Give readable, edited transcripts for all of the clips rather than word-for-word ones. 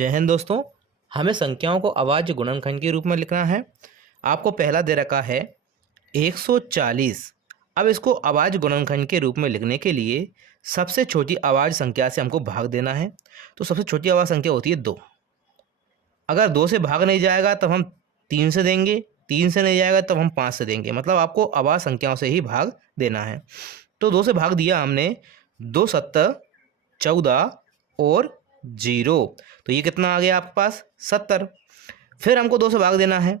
जय हिंद दोस्तों। हमें संख्याओं को अभाज्य गुणनखंड के रूप में लिखना है। आपको पहला दे रखा है 140। अब इसको अभाज्य गुणनखंड के रूप में लिखने के लिए सबसे छोटी अभाज्य संख्या से हमको भाग देना है। तो सबसे छोटी अभाज्य संख्या होती है 2। अगर 2 से भाग नहीं जाएगा तब हम 3 से देंगे, 3 से नहीं जाएगा तब हम 5 से देंगे। मतलब आपको अभाज्य संख्याओं से ही भाग देना है। तो 2 से भाग दिया हमने, 2 सत्तर 14 और 0। तो ये कितना आ गया आपके पास 70। फिर हमको 2 से भाग देना है।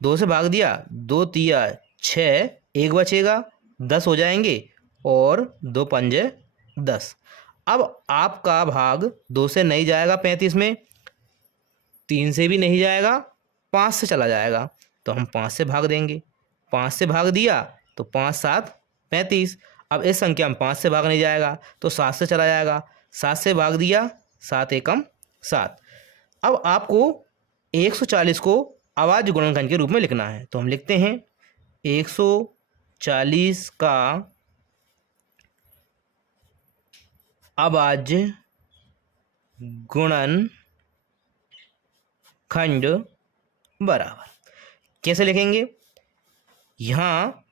2 से भाग दिया, 2 तिया 6, 1 बचेगा, 10 हो जाएंगे और 2 पंजे 10। अब आपका भाग 2 से नहीं जाएगा 35 में, 3 से भी नहीं जाएगा, 5 से चला जाएगा। तो हम 5 से भाग देंगे। 5 से भाग दिया तो 5 7 35। अब इस संख्या में 5 से भाग नहीं जाएगा तो 7 से चला जाएगा। 7 से भाग दिया, 7 एकम 7। अब आपको 140 को अभाज्य गुणनखंड के रूप में लिखना है। तो हम लिखते हैं 140 का अभाज्य गुणनखंड बराबर। कैसे लिखेंगे? यहाँ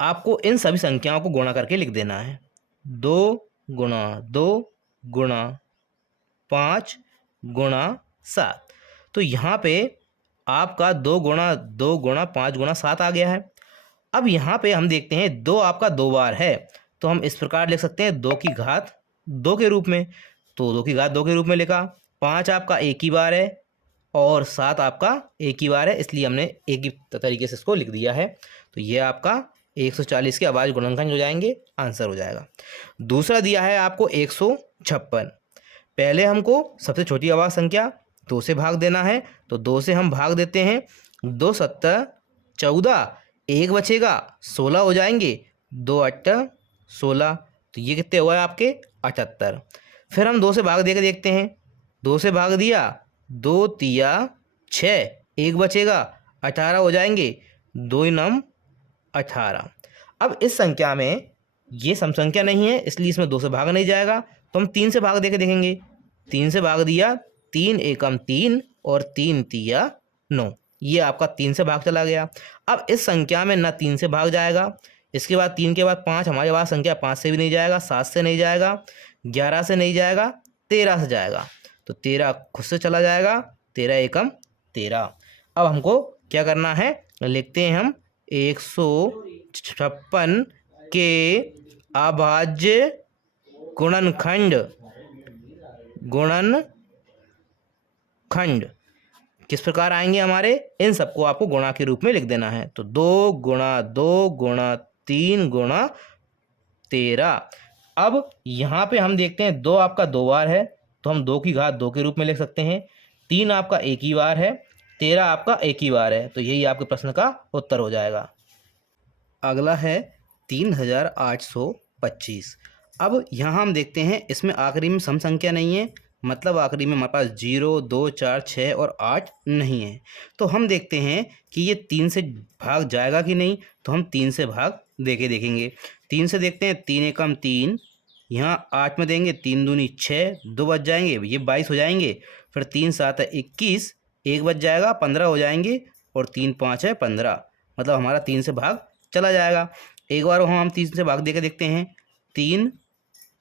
आपको इन सभी संख्याओं को गुणा करके लिख देना है। 2 गुणा 2 गुणा 5 गुणा 7। तो यहाँ पे आपका 2 गुणा 2 गुणा 5 गुणा 7 आ गया है। अब यहाँ पे हम देखते हैं 2 आपका 2 बार है, तो हम इस प्रकार लिख सकते हैं 2 की घात 2 के रूप में। तो 2 की घात 2 के रूप में लिखा। 5 आपका एक ही बार है और 7 आपका एक ही बार है, इसलिए हमने एक ही तरीके से इसको लिख दिया है। तो ये आपका 140 के अभाज्य गुणनखंड हो जाएंगे, आंसर हो जाएगा। दूसरा दिया है आपको 156। पहले हमको सबसे छोटी अभाज्य संख्या 2 से भाग देना है। तो 2 से हम भाग देते हैं, 2 सत्तर 14, 1 बचेगा, 16 हो जाएंगे, 2 8 16। तो ये कितने हुआ है आपके 78। फिर हम 2 से भाग दे के देखते हैं। 2 से भाग दिया, 2 तिया 6, 1 बचेगा, 18 हो जाएंगे, 2 9 18। अब इस संख्या में ये सम संख्या नहीं है, इसलिए इसमें 2 से भाग नहीं जाएगा। तो हम 3 से भाग दे के देखेंगे। 3 से भाग दिया, 3 एकम 3 और 3 तिया 9। ये आपका 3 से भाग चला गया। अब इस संख्या में ना 3 से भाग जाएगा, इसके बाद 3 के बाद 5 हमारे पास संख्या 5 से भी नहीं जाएगा, 7 से नहीं जाएगा, 11 से नहीं जाएगा, 13 से जाएगा। तो 13 खुद से चला जाएगा, 13 एकम 13। अब हमको क्या करना है? लिखते हैं हम 156 के अभाज्य गुणनखंड किस प्रकार आएंगे हमारे? इन सबको आपको गुणा के रूप में लिख देना है। तो 2 गुणा 2 गुणा 3 गुणा 13। अब यहाँ पे हम देखते हैं 2 आपका 2 बार है, तो हम 2 की घात 2 के रूप में लिख सकते हैं। 3 आपका एक ही बार है, 13 आपका एक ही बार है। तो यही आपके प्रश्न का उत्तर हो जाएगा। अगला है 3825। अब यहाँ हम देखते हैं इसमें आखिरी में सम संख्या नहीं है, मतलब आखिरी में हमारे पास 0 2 4 6 और 8 नहीं है। तो हम देखते हैं कि ये 3 से भाग जाएगा कि नहीं। तो हम 3 से भाग दे के देखेंगे। 3 से देखते हैं, 3 एकम 3, यहाँ 8 में देंगे, 3 दूनी 6, 2 बच जाएंगे, ये 22 हो जाएंगे। फिर 3 7 है 21, 1 बच जाएगा, 15 हो जाएंगे और 3 5 है 15। मतलब हमारा 3 से भाग चला जाएगा। एक बार हम 3 से भाग दे के देखते हैं। 3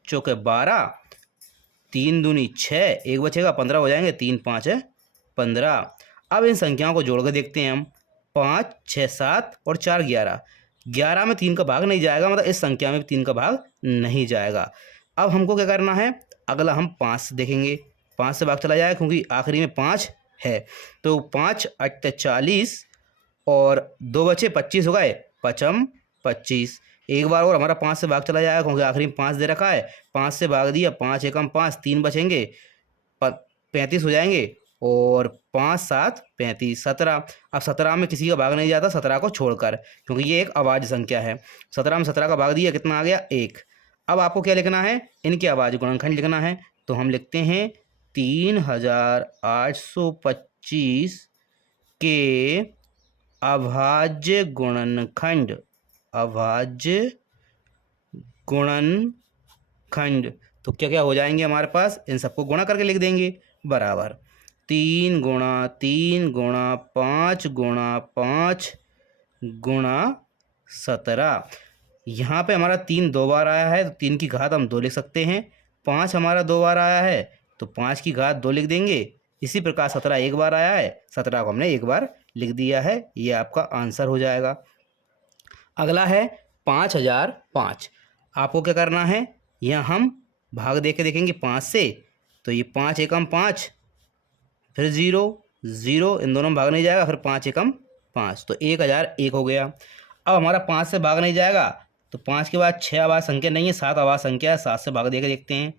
चौके 12, 3 दूनी 6, 1 बचेगा, 15 हो जाएंगे, 3 5 है 15। अब इन संख्याओं को जोड़ कर देखते हैं हम। 5 6 7 और 4 11। 11 में 3 का भाग नहीं जाएगा, मतलब इस संख्या में 3 का भाग नहीं जाएगा। अब हमको क्या करना है? अगला हम 5 से देखेंगे। 5 से भाग चला जाएगा क्योंकि आखिरी में 5 है। तो 5 8 40 और 2 बचे 25 हो गए, 5 25। एक बार और हमारा 5 से भाग चला जाएगा क्योंकि आखिरी में 5 दे रखा है। 5 से भाग दिया, 5 एकम 5, 3 बचेंगे, 35 हो जाएंगे और 5 7 35 17। अब 17 में किसी का भाग नहीं जाता 17 को छोड़कर, क्योंकि ये एक अभाज्य संख्या है। 17 में 17 का भाग दिया, कितना आ गया? 1। अब आपको क्या लिखना है? इनके अभाज्य गुणनखंड लिखना है। तो हम लिखते हैं 3825 के अभाज्य गुणनखंड तो क्या क्या हो जाएंगे हमारे पास? इन सबको गुणा करके लिख देंगे। बराबर 3 गुणा 3 गुणा 5 गुणा 5 गुणा 17। यहाँ पे हमारा 3 दो बार आया है तो 3 की घात हम 2 लिख सकते हैं। 5 हमारा 2 बार आया है तो 5 की घात 2 लिख देंगे। इसी प्रकार 17 एक बार आया है, 17 को हमने एक बार लिख दिया है। ये आपका आंसर हो जाएगा। अगला है 5005। आपको क्या करना है, यहाँ हम भाग दे के देखेंगे 5 से, तो ये 5 एकम 5, फिर 0 0, इन दोनों में भाग नहीं जाएगा, फिर 5 एकम 5, तो 1001 हो गया। अब हमारा 5 से भाग नहीं जाएगा तो 5 के बाद 6 आवाज़ संख्या नहीं है, 7 आवाज़ संख्या है। 7 से भाग दे के देखते हैं।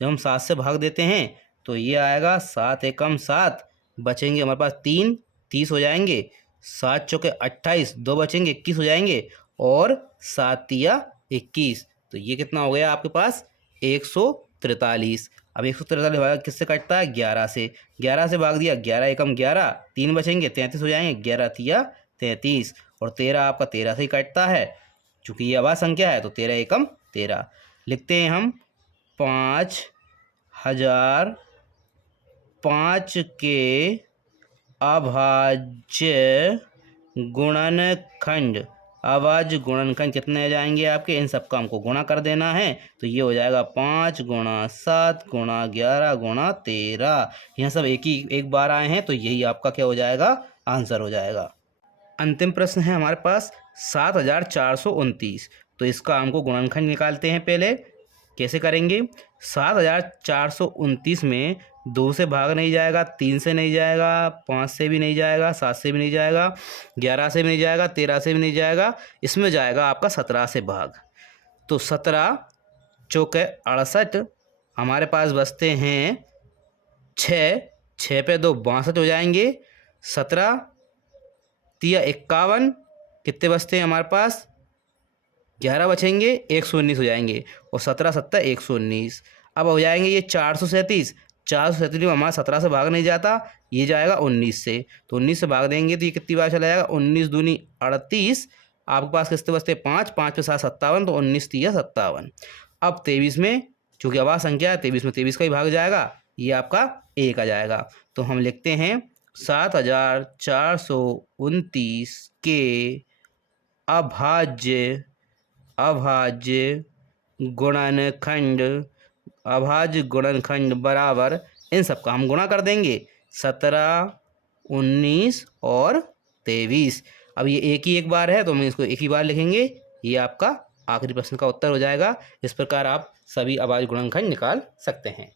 जब हम 7 से भाग देते हैं तो ये आएगा 7 एकम 7, बचेंगे हमारे पास 3, 30 हो जाएंगे। 7 चौके 28, 2 बचेंगे 21 हो जाएंगे, और 7 तिया 21, तो ये कितना हो गया आपके पास 143। अब 143 भाग किससे कटता है, 11 से। 11 से भाग दिया, 11 एकम 11, 3 बचेंगे 33 हो जाएंगे, 11 तिया 33, और 13 आपका 13 से ही कटता है। चूँकि ये आवाज़ संख्या है तो 13 एकम 13। लिखते हैं हम 5005 के अभाज्य गुणनखंड। अभाज्य गुणनखंड कितने आ जाएंगे आपके, इन सबका हमको गुणा कर देना है। तो ये हो जाएगा 5 गुणा 7 गुणा 11 गुणा 13। यहाँ सब एक बार आए हैं तो यही आपका क्या हो जाएगा, आंसर हो जाएगा। अंतिम प्रश्न है हमारे पास 7429। तो इसका हमको गुणनखंड निकालते हैं। पहले कैसे करेंगे, 7429 में 2 से भाग नहीं जाएगा, 3 से नहीं जाएगा, 5 से भी नहीं जाएगा, 7 से भी नहीं जाएगा, 11 से भी नहीं जाएगा, 13 से भी नहीं जाएगा। इसमें जाएगा आपका 17 से भाग। तो 17 चौके 68, हमारे पास बचते हैं 6, 6 पे 2 62 हो जाएंगे। 17 तिया 51, कितने बचते हैं हमारे पास, 11 बचेंगे, 119 हो जाएंगे, और 17 7 119। अब हो जाएंगे ये 437। 437 में हमारा 17 से भाग नहीं जाता, ये जाएगा 19 से। तो 19 से भाग देंगे तो ये कितनी बार चला जाएगा, 19 दूनी 38। आपके पास कितने बचते हैं, 5, 5 पे 7 57, तो 19 तिया 57। अब 23 में, चूँकि आवाज़ संख्या है, 23 में 23 का ही भाग जाएगा, ये आपका 1 आ जाएगा। तो हम लिखते हैं 7429 के अभाज्य गुणनखंड बराबर, इन सब का हम गुणा कर देंगे, 17, 19 और 23। अब ये एक बार है तो हम इसको एक ही बार लिखेंगे। ये आपका आखिरी प्रश्न का उत्तर हो जाएगा। इस प्रकार आप सभी अभाज्य गुणनखंड निकाल सकते हैं।